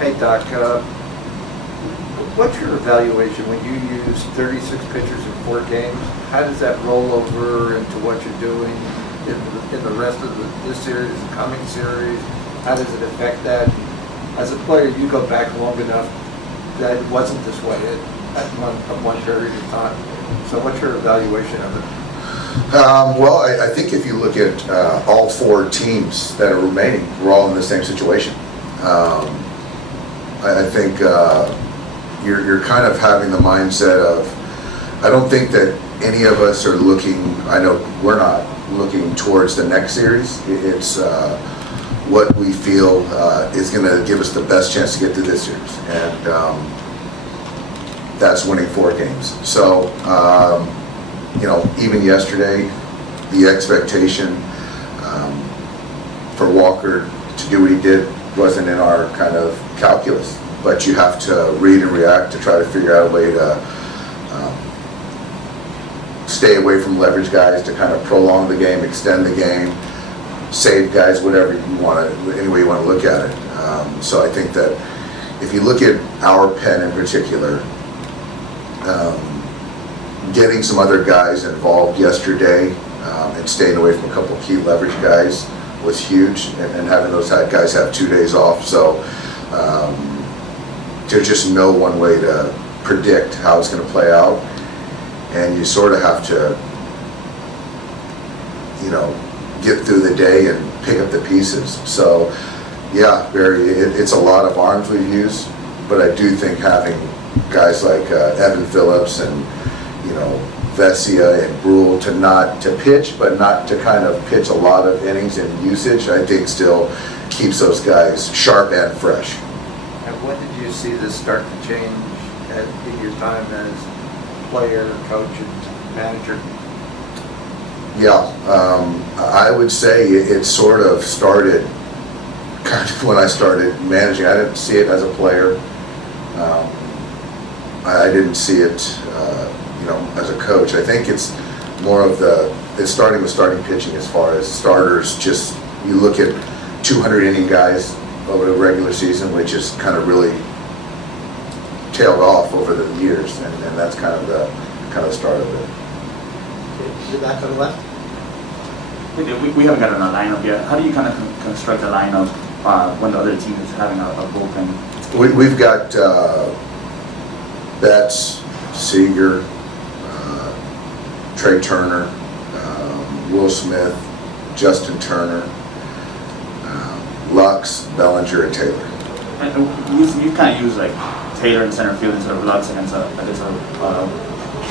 Hey Doc, what's your evaluation when you use 36 pitchers in 4 games? How does that roll over into what you're doing in the rest of this series, the coming series? How does it affect that? As a player, you go back long enough that it wasn't this way at one period of time. So what's your evaluation of it? Well, I think if you look at all 4 teams that are remaining, we're all in the same situation. I think you're kind of having the mindset of, I don't think that any of us are looking, I know we're not looking towards the next series. It's what we feel is going to give us the best chance to get to this series. And that's winning 4 games. So, you know, even yesterday, the expectation for Walker to do what he did wasn't in our kind of calculus. But you have to read and react to try to figure out a way to stay away from leverage guys, to kind of prolong the game, extend the game, save guys, whatever you want to, any way you want to look at it. So I think that if you look at our pen in particular, getting some other guys involved yesterday and staying away from a couple of key leverage guys was huge, and having those guys have 2 days off. So there's just no one way to predict how it's going to play out, and you sort of have to, you know, get through the day and pick up the pieces. So yeah, it's a lot of arms we've used, but I do think having guys like Evan Phillips and, you know, Vesia and Brule to pitch, but not to kind of pitch a lot of innings and usage, I think still keeps those guys sharp and fresh. And when did you see this start to change in your time as player, coach, and manager? Yeah, I would say it sort of started kind of when I started managing. I didn't see it as a player. I didn't see it, you know, as a coach. I think it's more of it's starting with starting pitching as far as starters. Just, you look at 200 inning guys over the regular season, which is kind of really tailed off over the years, and that's kind of the start of it. Okay, you're back on the left. We haven't got a lineup yet. How do you kind of construct a lineup when the other team is having a bullpen? We've got Betts, Seager, Trey Turner, Will Smith, Justin Turner, Lux, Bellinger, and Taylor. And you kind of use like Taylor in center field instead of Lux against a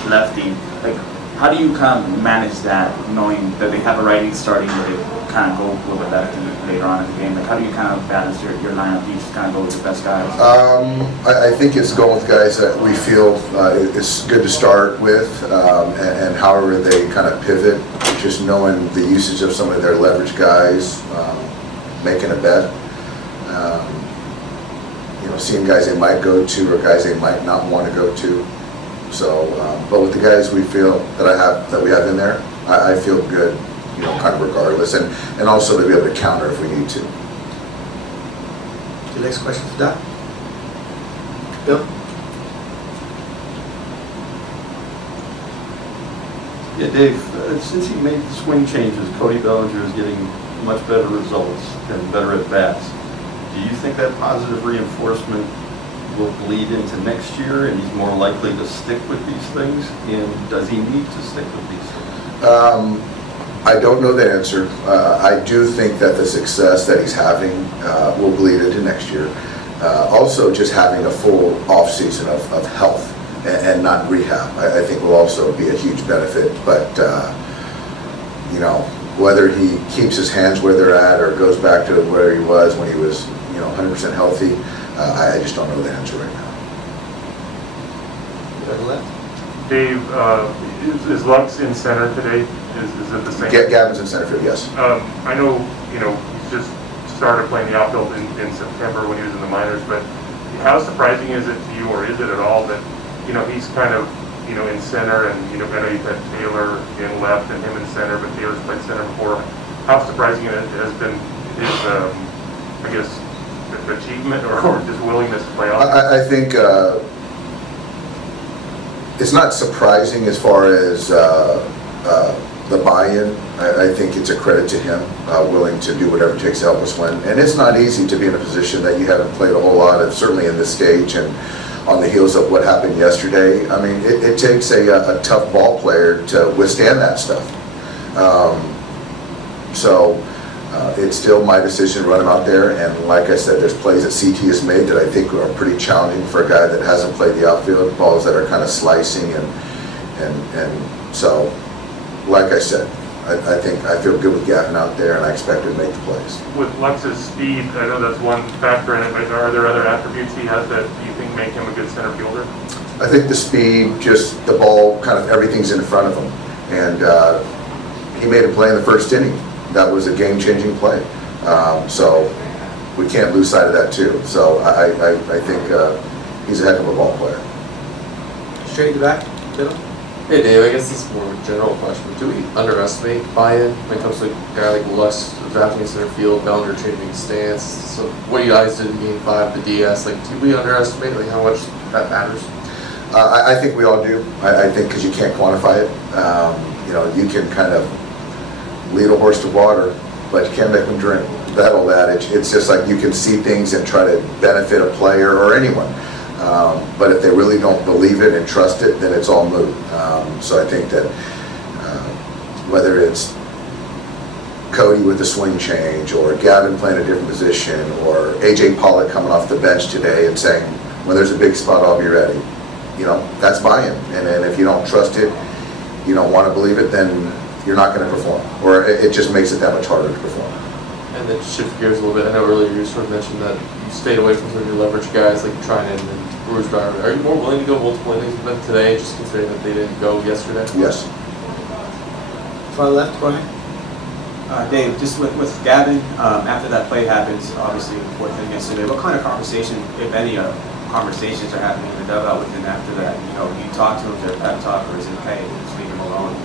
lefty. Like, how do you kind of manage that, knowing that they have a righty starting, but they kind of go with a lefty later on in the game? Like, how do you kind of balance your lineup? Do you just kind of go with the best guys? I think it's going with guys that we feel it's good to start with, and however they kind of pivot, just knowing the usage of some of their leverage guys, making a bet. You know, seeing guys they might go to or guys they might not want to go to. So, but with the guys we feel that we have in there, I feel good, you know, kind of regardless, and also to be able to counter if we need to. The next question for Doc. Bill. Yeah, Dave. Since he made the swing changes, Cody Bellinger is getting much better results and better at bats. Do you think that positive reinforcement will bleed into next year, and he's more likely to stick with these things? And does he need to stick with these things? I don't know the answer. I do think that the success that he's having will bleed into next year. Also, just having a full off season of health and not rehab, I think will also be a huge benefit. But you know, whether he keeps his hands where they're at or goes back to where he was when he was, you know, 100% healthy, I just don't know the answer right now. Dave, is Lux in center today? Is it the same? Gavin's in center field, yes. I know, you know, he's just started playing the outfield in September when he was in the minors, but how surprising is it to you, or is it at all, that, you know, he's kind of, you know, in center, and, you know, I know you've had Taylor in left and him in center, but Taylor's played center before. How surprising it has been his, I guess, achievement or just willingness to play off? I think it's not surprising as far as the buy-in. I think it's a credit to him, willing to do whatever it takes to help us win. And it's not easy to be in a position that you haven't played a whole lot of, certainly in this stage and on the heels of what happened yesterday. I mean, it takes a tough ball player to withstand that stuff. It's still my decision to run him out there, and like I said, there's plays that CT has made that I think are pretty challenging for a guy that hasn't played the outfield, balls that are kind of slicing, and so, like I said, I think I feel good with Gavin out there, and I expect him to make the plays. With Lux's speed, I know that's one factor in it, but are there other attributes he has that you think make him a good center fielder? I think the speed, just the ball, kind of everything's in front of him, and he made a play in the first inning. That was a game-changing play. So we can't lose sight of that too. So I think he's a heck of a ball player. Straight to back, middle. Hey Dave, I guess this is more of a general question, but do we underestimate buy-in when it comes to a guy like Lux drafting center field, Bellinger changing stance? So what you guys did in Game 5, the DS, like, do we underestimate like how much that matters? I think we all do. I think because you can't quantify it. You know, you can kind of lead a horse to water, but you can't make them drink. That old adage. It's just like you can see things and try to benefit a player or anyone. But if they really don't believe it and trust it, then it's all moot. So I think that whether it's Cody with the swing change, or Gavin playing a different position, or AJ Pollock coming off the bench today and saying, when there's a big spot, I'll be ready. You know, that's buy-in. And if you don't trust it, you don't want to believe it, then you're not going to perform, or it just makes it that much harder to perform. And then shift gears a little bit. I know earlier you sort of mentioned that you stayed away from some of your leverage guys like Trinan and Brewers driver. Are you more willing to go multiple innings with them today, just considering that they didn't go yesterday? Yes. Far left, go ahead. Dave, just with Gavin, after that play happens, obviously the fourth inning yesterday, what kind of conversation, if any, conversations are happening in the dugout with him after that? You know, you talk to him, is there a pep talk, or is it, hey, just leave him alone?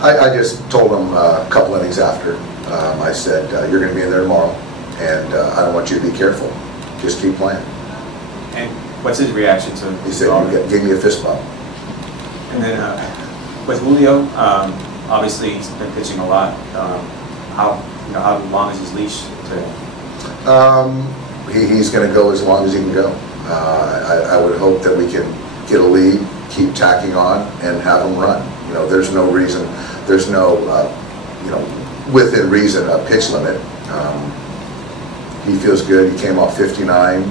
I just told him a couple innings after. I said, you're going to be in there tomorrow, and I don't want you to be careful. Just keep playing. And what's his reaction to? He said, you gave me a fist bump. And then with Julio, obviously he's been pitching a lot. How long is his leash today? He's going to go as long as he can go. I would hope that we can get a lead, keep tacking on, and have him run. You know, there's no reason, there's no, within reason, a pitch limit. He feels good. He came off 59,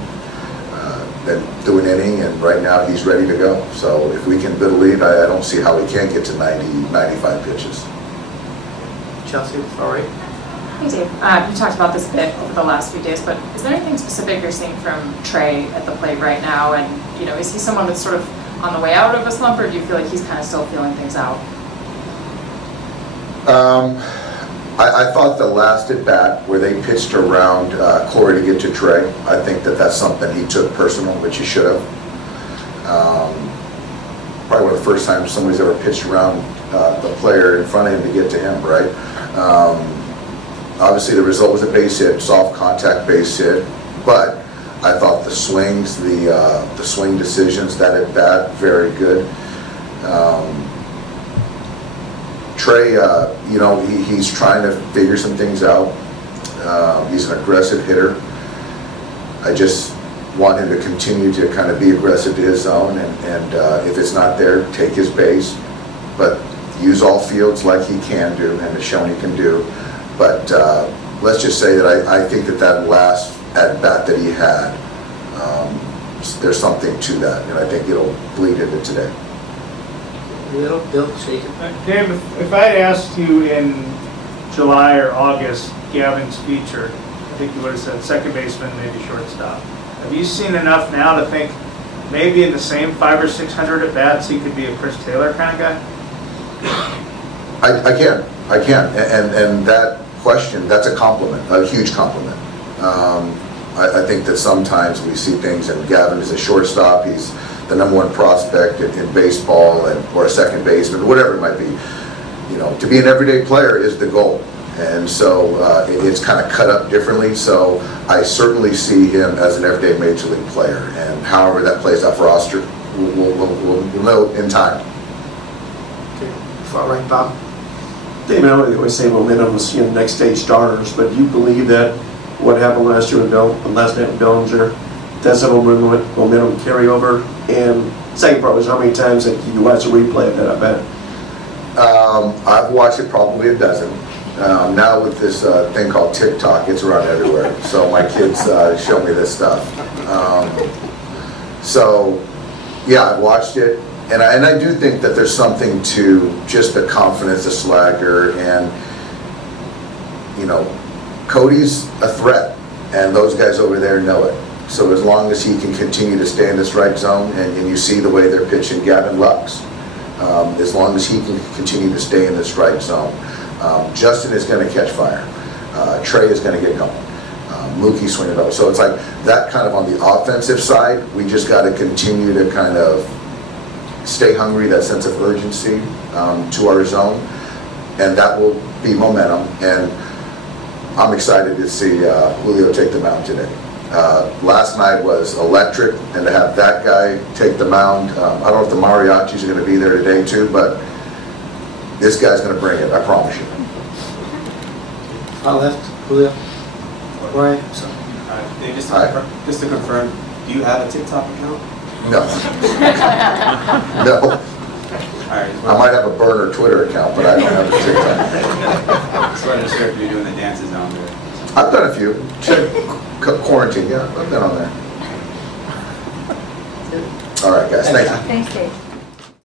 then threw an inning, and right now he's ready to go. So if we can build a lead, I don't see how we can't get to 90, 95 pitches. Chelsea, all right. Hey Dave, you talked about this a bit over the last few days, but is there anything specific you're seeing from Trey at the plate right now? And, you know, is he someone that's sort of on the way out of a slump, or do you feel like he's kind of still feeling things out? I thought the last at bat where they pitched around Corey to get to Trey, I think that's something he took personal, which he should have. Probably one of the first times somebody's ever pitched around the player in front of him to get to him, right? Obviously the result was a base hit, soft contact base hit, but I thought the swings, the swing decisions, that at bat, very good. Trey, he's trying to figure some things out. He's an aggressive hitter. I just want him to continue to kind of be aggressive to his zone, and if it's not there, take his base, but use all fields like he can do and has shown he can do. But let's just say that I think that last at bat that he had, there's something to that, and I think it'll bleed into today. Bill, shake it. Dave, if I had asked you in July or August, Gavin's feature, I think you would have said second baseman, maybe shortstop. Have you seen enough now to think maybe in the same 500 or 600 at bats he could be a Chris Taylor kind of guy? I can, and that question, that's a compliment, a huge compliment. I think that sometimes we see things, and Gavin is a shortstop, he's the #1 prospect in baseball, or a second baseman, whatever it might be. You know, to be an everyday player is the goal. And so it's kind of cut up differently. So I certainly see him as an everyday major league player. And however that plays off roster, we'll know in time. Okay, far right, Bob. David, I know they always say momentum is next stage starters, but do you believe that what happened last year with last night with Bellinger, that's a momentum carryover? And second part was how many times that you watched a replay of that, I bet? I've watched it probably a dozen. Now with this thing called TikTok, it's around everywhere. So my kids show me this stuff. So yeah, I've watched it. And I do think that there's something to just the confidence of Swagger, and Cody's a threat, and those guys over there know it. So as long as he can continue to stay in the strike zone, and you see the way they're pitching Gavin Lux, as long as he can continue to stay in the strike zone, Justin is going to catch fire. Trey is going to get going. Mookie's swinging over. So it's like that kind of on the offensive side. We just got to continue to kind of stay hungry, that sense of urgency to our zone, and that will be momentum. And I'm excited to see Julio take the mound today. Last night was electric, and to have that guy take the mound, I don't know if the mariachis are going to be there today too, but this guy's going to bring it, I promise you. Far left, Julio. Right. Dave, just to confirm, do you have a TikTok account? No. No. All right. I might have a burner Twitter account, but I don't have a TikTok. Just wanted to sure if you're doing the dances on there. I've done a few. Quarantine, yeah, I've been on there. All right, guys, thank you. Thanks, Dave.